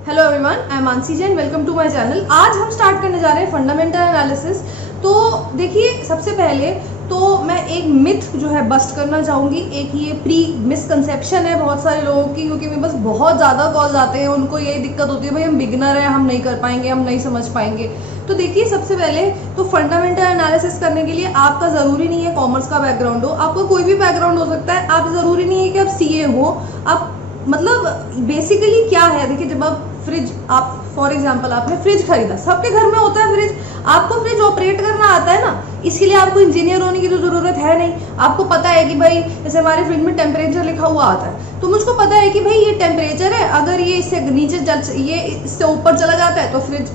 Hello everyone, I am Mansi Jain. Welcome to my channel. आज हम start करने जा रहे हैं फंडामेंटल एनालिसिस। तो देखिए, सबसे पहले तो मैं एक मिथ जो है बस्ट करना चाहूँगी। एक ये प्री मिसकंसेप्शन है बहुत सारे लोगों की, क्योंकि मेरे पास बहुत ज़्यादा कॉल्स आते हैं, उनको यही दिक्कत होती है, भाई हम बिगिनर हैं, हम नहीं कर पाएंगे, हम नहीं समझ पाएंगे। तो देखिए, सबसे पहले तो फंडामेंटल एनालिसिस करने के लिए आपका ज़रूरी नहीं है कॉमर्स का बैकग्राउंड हो, आपका कोई भी बैकग्राउंड हो सकता है। आप ज़रूरी नहीं है कि आप सीए हो। आप मतलब बेसिकली क्या है, देखिए, जब आप फ्रिज, आप फॉर एग्जांपल आपने फ्रिज खरीदा, सबके घर में होता है फ्रिज। आपको फ्रिज ऑपरेट करना आता है ना, इसके लिए आपको इंजीनियर होने की तो जरूरत है नहीं। आपको पता है कि भाई जैसे हमारे फ्रिज में टेम्परेचर लिखा हुआ आता है, तो मुझको पता है कि भाई ये टेम्परेचर है, अगर ये इससे नीचे ये इससे ऊपर चला जाता है तो फ्रिज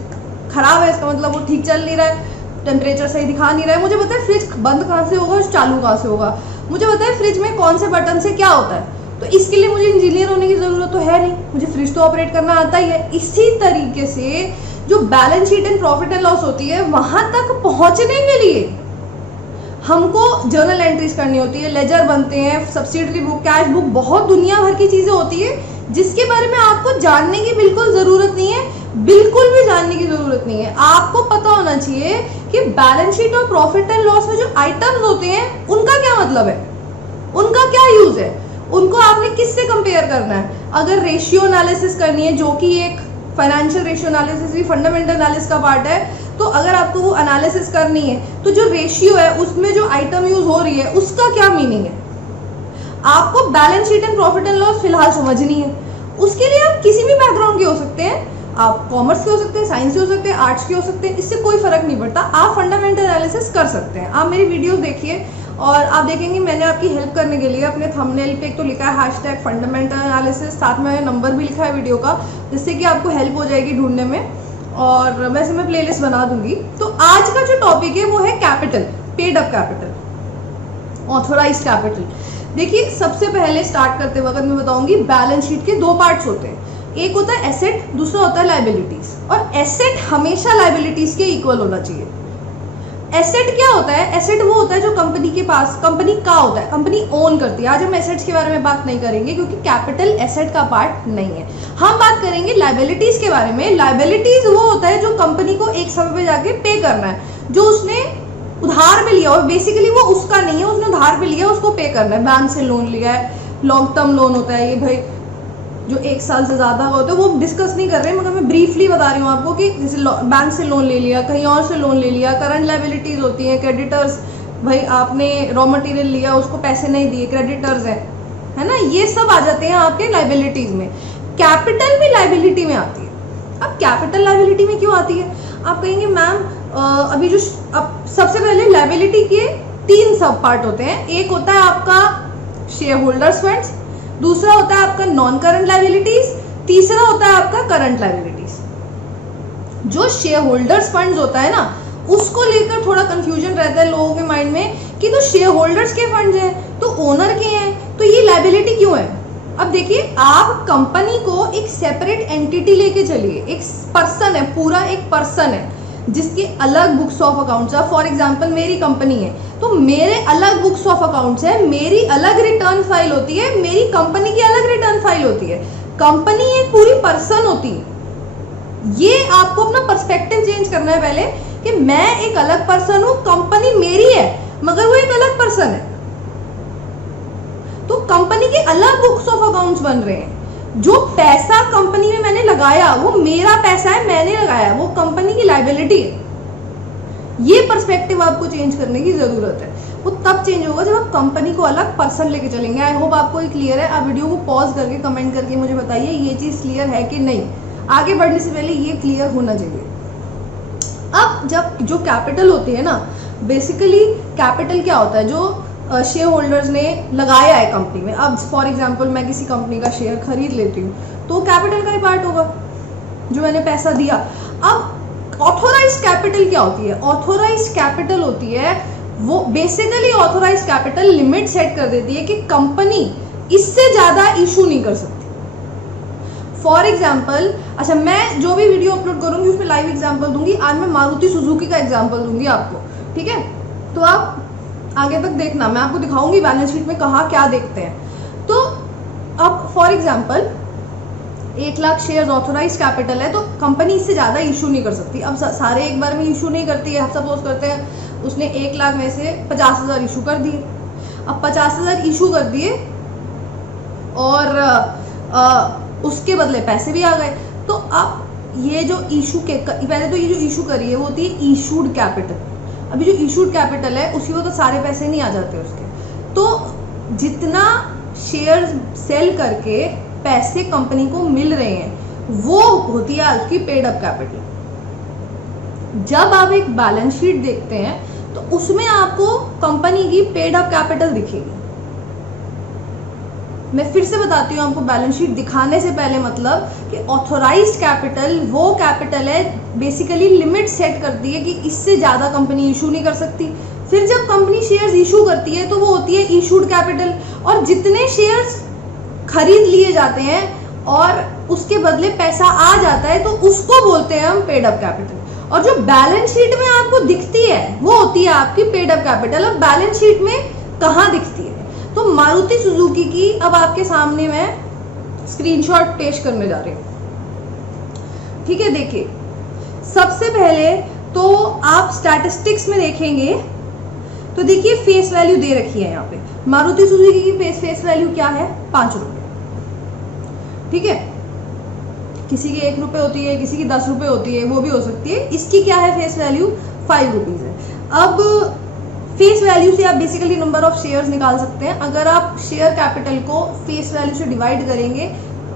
खराब है, इसका मतलब वो ठीक चल नहीं रहा है, टेम्परेचर सही दिखा नहीं रहा है। मुझे पता है फ्रिज बंद कहाँ से होगा, चालू कहाँ से होगा, मुझे पता है फ्रिज में कौन से बटन से क्या होता है। तो इसके लिए मुझे इंजीनियर होने की जरूरत तो है नहीं, मुझे फ्रिज तो ऑपरेट करना आता ही है। इसी तरीके से जो balance sheet and profit and loss होती है, वहां तक पहुंचने के लिए हमको जर्नल एंट्रीज करनी होती है, लेजर बनते हैं, सब्सिडरी बुक, कैश बुक, बहुत दुनिया भर की चीजें होती है जिसके बारे में आपको जानने की बिल्कुल जरूरत नहीं है, बिल्कुल भी जानने की जरूरत नहीं है। आपको पता होना चाहिए कि बैलेंस शीट और प्रॉफिट एंड लॉस में जो आइटम्स होते हैं उनका क्या मतलब है, उनका क्या यूज है, उनको आपने किससे कंपेयर करना है। अगर रेशियो एनालिसिस करनी है, जो कि एक फाइनेंशियल रेशियो एनालिसिस भी फंडामेंटल एनालिसिस का पार्ट है, तो अगर आपको वो एनालिसिस करनी है तो जो रेशियो है उसमें जो आइटम यूज हो रही है उसका क्या मीनिंग है, आपको balance sheet and profit and loss फिलहाल समझनी है। उसके लिए आप किसी भी बैकग्राउंड के हो सकते हैं, आप कॉमर्स के हो सकते हैं, साइंस के हो सकते हैं, आर्ट्स के हो सकते हैं, इससे कोई फर्क नहीं पड़ता। आप फंडामेंटल एनालिसिस कर सकते हैं। आप मेरी वीडियोस देखिए और आप देखेंगे मैंने आपकी हेल्प करने के लिए अपने थंबनेल पे एक तो लिखा है #फंडामेंटल एनालिसिस, साथ में नंबर भी लिखा है वीडियो का, जिससे कि आपको हेल्प हो जाएगी ढूंढने में। और वैसे मैं प्लेलिस्ट बना दूंगी। तो आज का जो टॉपिक है वो है capital, paid up capital, authorised capital. देखिए, सबसे पहले स्टार्ट करते वक्त मैं बताऊंगी बैलेंस शीट के दो पार्ट्स होते हैं, एक होता है एसेट, दूसरा होता है लायबिलिटीज। और एसेट हमेशा लायबिलिटीज के इक्वल होना चाहिए। एसेट क्या होता है? एसेट वो होता है जो कंपनी के पास, कंपनी का होता है, कंपनी ओन करती है। आज हम एसेट्स के बारे में बात नहीं करेंगे क्योंकि कैपिटल एसेट का पार्ट नहीं है। हम बात करेंगे लायबिलिटीज के बारे में। लायबिलिटीज वो होता है जो कंपनी को एक समय पे जाके पे करना है, जो उसने उधार पे लिया, और बेसिकली वो उसका नहीं है, उसने उधार पे लिया, उसको पे करना है। बैंक से लोन लिया है, लॉन्ग टर्म लोन होता है ये भाई, जो 1 साल से ज्यादा होता है, वो डिस्कस नहीं कर रहे हैं, मगर मैं ब्रीफली बता रही हूँ आपको कि जैसे बैंक से लोन ले लिया, कहीं और से लोन ले लिया, करंट लायबिलिटीज होती हैं, क्रेडिटर्स, भाई आपने रॉ मटेरियल लिया, उसको पैसे नहीं दिए, क्रेडिटर्स है ना, ये सब आ जाते हैं आपके लायबिलिटीज में। कैपिटल भी लायबिलिटी में आती है। अब कैपिटल लायबिलिटी में क्यों आती है? आप कहेंगे मैम अभी जो, अब सबसे पहले लायबिलिटी के 3 सब पार्ट होते हैं। एक होता है आपका शेयर होल्डर्स फंड्स, दूसरा होता है आपका नॉन करंट लायबिलिटीज, तीसरा होता है आपका करंट लायबिलिटीज। जो शेयर होल्डर्स फंड्स होता है ना, उसको लेकर थोड़ा कंफ्यूजन रहता है लोगों के माइंड में कि तो शेयर होल्डर्स के फंड्स हैं तो ओनर के हैं, तो ये लायबिलिटी क्यों है? अब देखिए, आप कंपनी को एक सेपरेट एंटिटी लेके चलिए, एक पर्सन है, पूरा एक पर्सन है जिसके अलग बुक्स ऑफ अकाउंट्स है। फॉर एग्जांपल मेरी कंपनी है तो मेरे अलग बुक्स ऑफ अकाउंट्स है, मेरी अलग रिटर्न फाइल होती है, मेरी कंपनी की अलग रिटर्न फाइल होती है। कंपनी एक पूरी पर्सन होती है। ये आपको अपना पर्सपेक्टिव चेंज करना है पहले कि मैं एक अलग पर्सन हूं, कंपनी मेरी है मगर वो एक अलग पर्सन है। तो कंपनी के अलग बुक्स ऑफ अकाउंट्स बन रहे हैं। जो पैसा कंपनी में मैंने लगाया वो मेरा पैसा है, मैंने लगाया, वो कंपनी की लायबिलिटी है। ये पर्सपेक्टिव आपको चेंज करने की जरूरत है। वो तब चेंज होगा जब आप कंपनी को अलग पर्सन लेके चलेंगे। आई होप आपको ये क्लियर है। आप वीडियो को पॉज करके कमेंट करके मुझे बताइए ये चीज क्लियर है कि नहीं। आगे बढ़ने से पहले ये क्लियर होना चाहिए। अब जब जो कैपिटल होती है ना, बेसिकली कैपिटल क्या होता है? जो शेयर होल्डर्स ने लगाया है कंपनी में। अब फॉर एग्जांपल मैं किसी कंपनी का शेयर खरीद लेती हूँ तो कैपिटल का ही पार्ट होगा, जो मैंने पैसा दिया। अब ऑथोराइज्ड कैपिटल क्या होती है? ऑथोराइज्ड कैपिटल होती है वो basically, authorised capital limit set कर देती है कि कंपनी इससे ज्यादा इशू नहीं कर सकती। फॉर एग्जाम्पल, अच्छा मैं जो भी वीडियो अपलोड करूंगी उसमें लाइव एग्जाम्पल दूंगी। आज मैं मारुति सुजुकी का एग्जाम्पल दूंगी आपको, ठीक है? तो आप आगे तक देखना, मैं आपको दिखाऊंगी बैलेंस शीट में कहाँ क्या देखते हैं। तो अब for example 1 lakh shares authorise capital है, तो कंपनी इससे ज़्यादा इशू नहीं कर सकती। अब सारे एक बार में इशू नहीं करती है। सपोज करते हैं उसने 1 लाख में से 50,000 इशू कर दिए। अब 50,000 इशू कर दिए और उसके बदले पैसे भी आ गए। तो अब ये जो इशू के पहले तो ये जो इशू करी है वो होती है इशूड कैपिटल। अभी जो इशूड कैपिटल है उसी को तो सारे पैसे नहीं आ जाते उसके। तो जितना शेयर सेल करके पैसे कंपनी को मिल रहे हैं वो होती है आपकी पेड अप कैपिटल। जब आप एक बैलेंस शीट देखते हैं तो उसमें आपको कंपनी की पेड अप कैपिटल दिखेगी। मैं फिर से बताती हूँ आपको, बैलेंस शीट दिखाने से पहले मतलब कि ऑथोराइज्ड कैपिटल वो कैपिटल है, बेसिकली लिमिट सेट करती है कि इससे ज़्यादा कंपनी इशू नहीं कर सकती। फिर जब कंपनी शेयर्स इशू करती है तो वो होती है इशूड कैपिटल, और जितने शेयर्स खरीद लिए जाते हैं और उसके बदले पैसा आ जाता है तो उसको बोलते हैं हम पेड अप कैपिटल। और जो बैलेंस शीट में आपको दिखती है वो होती है आपकी पेड अप कैपिटल। अब बैलेंस शीट में कहाँ दिखती है? तो मारुति सुजुकी की अब आपके सामने मैं स्क्रीनशॉट पेश करने जा रही हूँ। ठीक है, देखिए सबसे पहले तो आप स्टैटिस्टिक्स में देखेंगे तो देखिए फेस वैल्यू दे रखी है यहाँ पे। मारुति सुजुकी की फेस वैल्यू क्या है? 5 रुपए। ठीक है, किसी की 1 रुपए होती है, किसी की 10 रुपए होती है, वो भी हो सकती है। इसकी क्या है फेस वैल्यू? 5 रुपीज है। अब फेस वैल्यू से आप बेसिकली नंबर ऑफ शेयर्स निकाल सकते हैं। अगर आप शेयर कैपिटल को फेस वैल्यू से डिवाइड करेंगे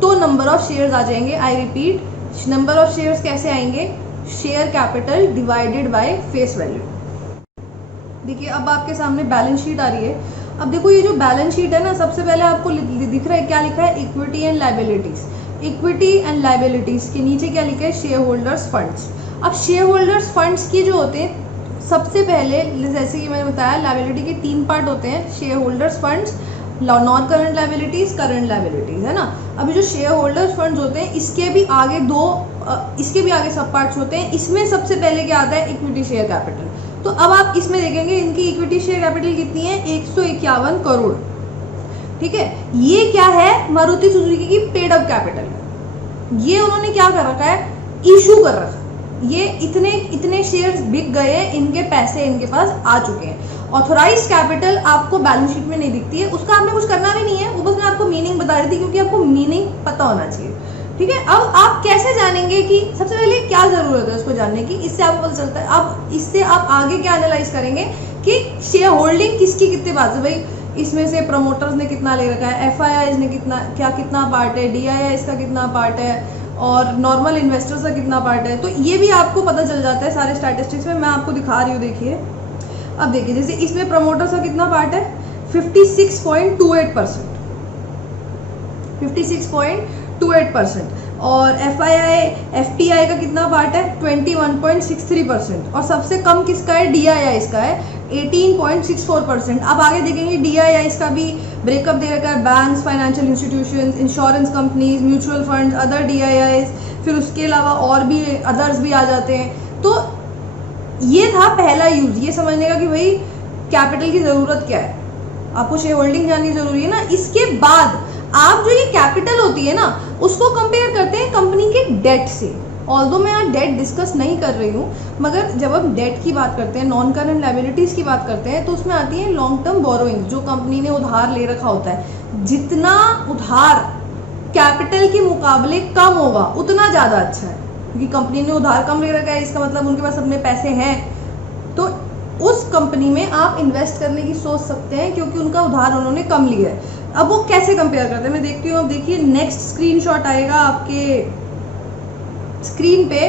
तो नंबर ऑफ शेयर्स आ जाएंगे। I repeat, number of shares कैसे आएंगे? Share capital divided by face value. देखिए अब आपके सामने बैलेंस शीट आ रही है। अब देखो ये जो बैलेंस शीट है ना, सबसे पहले आपको दिख रहा है क्या लिखा है? Equity and liabilities. Equity and liabilities के नीचे क्या लिखा है? Share holders funds. अब शेयर होल्डर्स फंड्स की जो होते हैं, सबसे पहले जैसे कि मैंने बताया लायबिलिटी के 3 पार्ट होते हैं, share holders funds, non current liabilities, current liabilities, है ना। अभी जो शेयर होल्डर्स फंड्स होते हैं इसके भी आगे सब पार्ट्स होते हैं। इसमें सबसे पहले क्या आता है? Equity share capital. तो अब आप इसमें देखेंगे इनकी इक्विटी शेयर कैपिटल कितनी है? 151 करोड़। ठीक है, ये क्या है? मारुति सुजुकी की पेड अप कैपिटल है। ये उन्होंने क्या कर रखा है? इशू कर रखा है। ये इतने शेयर्स बिक गए हैं, इनके पैसे इनके पास आ चुके हैं। ऑथोराइज कैपिटल आपको बैलेंस शीट में नहीं दिखती है, उसका आपने कुछ करना भी नहीं है। वो बस मैं आपको मीनिंग बता रही थी क्योंकि आपको मीनिंग पता होना चाहिए। ठीक है, अब आप कैसे जानेंगे कि सबसे पहले क्या जरूरत है उसको जानने की? इससे आपको पता चलता है। अब इससे आप आगे क्या एनालाइज करेंगे कि शेयर होल्डिंग किसकी कितनी बात है। भाई इसमें से प्रमोटर्स ने कितना ले रखा है, FIIs ने कितना पार्ट है, DIIs का कितना पार्ट है, और नॉर्मल इन्वेस्टर्स का कितना पार्ट है। तो ये भी आपको पता चल जाता है सारे स्टैटिस्टिक्स में। मैं आपको दिखा रही हूँ, देखिए। अब देखिए जैसे इसमें प्रमोटर्स का कितना पार्ट है? 56.28%। 56.28%। और FPI का कितना पार्ट है? 21.63%। और सबसे कम किसका है? DIIs का है 18.64%। अब आगे देखेंगे DIIs का भी ब्रेकअप दे रखा है। Banks, financial institutions, insurance companies, mutual funds, other DIIs, फिर उसके अलावा और भी अदर्स भी आ जाते हैं। तो ये था पहला यूज, ये समझने का कि भाई कैपिटल की ज़रूरत क्या है। आपको शेयर होल्डिंग जाननी जरूरी है ना। इसके बाद आप जो ये कैपिटल होती है ना उसको कंपेयर करते हैं कंपनी के डेट से। ऑल्दो मैं यहाँ डेट डिस्कस नहीं कर रही हूँ, मगर जब हम डेट की बात करते हैं, नॉन करंट लायबिलिटीज़ की बात करते हैं, तो उसमें आती है लॉन्ग टर्म बोरोइंग, जो कंपनी ने उधार ले रखा होता है। जितना उधार कैपिटल के मुकाबले कम होगा उतना ज़्यादा अच्छा है, क्योंकि कंपनी ने उधार कम ले रखा है, इसका मतलब उनके पास अपने पैसे हैं, तो उस कंपनी में आप इन्वेस्ट करने की सोच सकते हैं क्योंकि उनका उधार उन्होंने कम लिया है। अब वो कैसे कंपेयर करते हैं मैं देखती हूँ। अब देखिए नेक्स्ट स्क्रीनशॉट आएगा आपके स्क्रीन पे,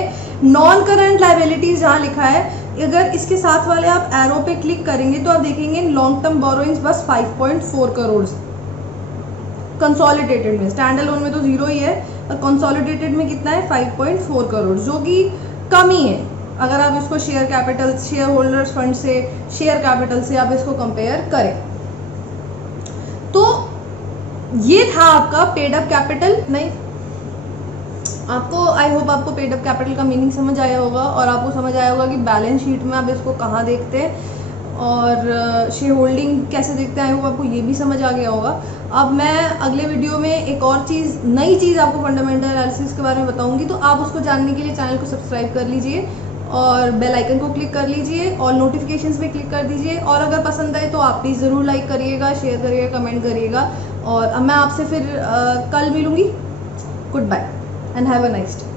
नॉन करंट लायबिलिटीज जहाँ लिखा है, अगर इसके साथ वाले आप एरो पे क्लिक करेंगे तो आप देखेंगे लॉन्ग टर्म बोरोइंग्स बस 5.4 करोड़। कंसोलिडेटेड में, स्टैंड अलोन में तो 0 ही है, और कंसोलिडेटेड में कितना है? 5.4 करोड़, जो कि कम ही है अगर आप इसको share capital, share holders fund से, शेयर कैपिटल से आप इसको कंपेयर करें। तो ये था आपका पेड अप कैपिटल। नहीं, आपको आई होप आपको पेड अप कैपिटल का मीनिंग समझ आया होगा, और आपको समझ आया होगा कि बैलेंस शीट में आप इसको कहाँ देखते हैं। और शेयर होल्डिंग कैसे देखते हैं, वो आपको ये भी समझ आ गया होगा। अब मैं अगले वीडियो में एक और चीज़, नई चीज़ आपको फंडामेंटल एनालिसिस के बारे में बताऊंगी, तो आप उसको जानने के लिए चैनल को सब्सक्राइब कर लीजिए और बेल आइकन को क्लिक कर लीजिए और नोटिफिकेशंस पे क्लिक कर दीजिए। और अगर पसंद आए तो आप प्लीज़ ज़रूर लाइक करिएगा, शेयर करिएगा, कमेंट करिएगा। और अब मैं आपसे फिर कल मिलूँगी। Good bye and have a nice day.